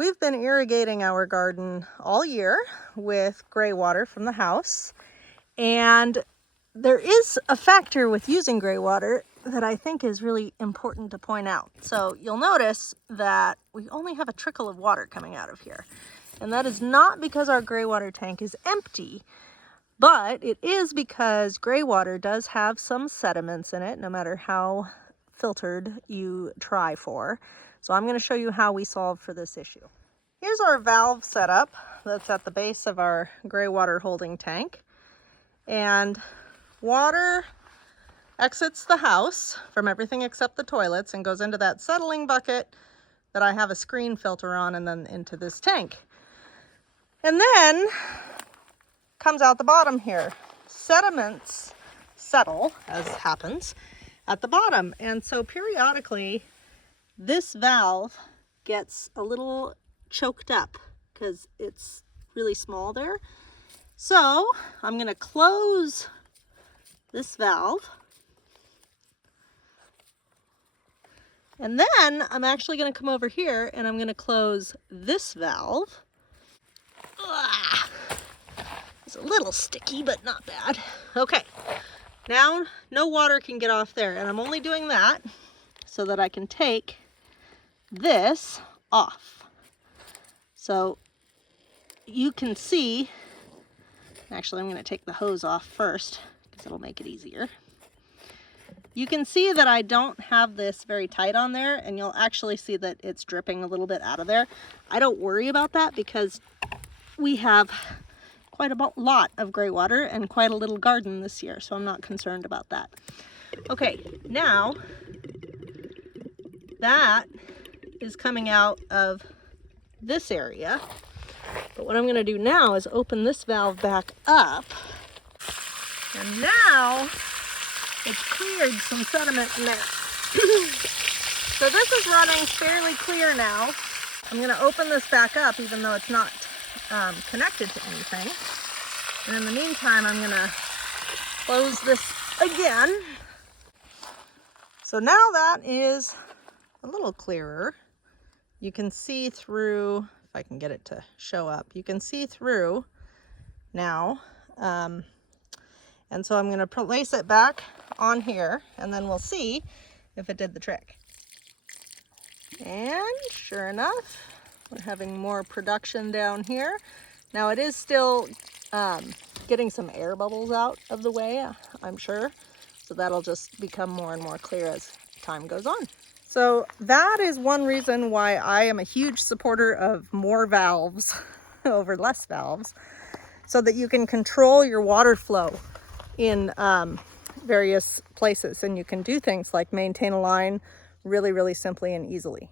We've been irrigating our garden all year with gray water from the house. And there is a factor with using gray water that I think is really important to point out. So you'll notice that we only have a trickle of water coming out of here. And that is not because our gray water tank is empty, but it is because gray water does have some sediments in it, no matter how filtered you try for. So I'm going to show you how we solve for this issue. Here's our valve setup that's at the base of our gray water holding tank. And water exits the house from everything except the toilets and goes into that settling bucket that I have a screen filter on, and then into this tank. And then comes out the bottom here. Sediments settle, as happens, at the bottom. And so periodically, this valve gets a little choked up because it's really small there. So I'm going to close this valve. And then I'm actually going to come over here and I'm going to close this valve. Ugh. It's a little sticky, but not bad. Okay, now no water can get off there, and I'm only doing that so that I can take this off. So you can see, actually I'm going to take the hose off first because it'll make it easier. You can see that I don't have this very tight on there, and you'll actually see that it's dripping a little bit out of there. I don't worry about that because we have quite a lot of gray water and quite a little garden this year, so I'm not concerned about that. Okay, now that is coming out of this area. But what I'm going to do now is open this valve back up. And now it's cleared some sediment in there. So this is running fairly clear now. I'm going to open this back up even though it's not connected to anything. And in the meantime, I'm going to close this again. So now that is a little clearer. You can see through, if I can get it to show up, you can see through now. And so I'm going to place it back on here, and then we'll see if it did the trick. And sure enough, we're having more production down here. Now it is still getting some air bubbles out of the way, I'm sure. So that'll just become more and more clear as time goes on. So that is one reason why I am a huge supporter of more valves over less valves, so that you can control your water flow in various places, and you can do things like maintain a line really, really simply and easily.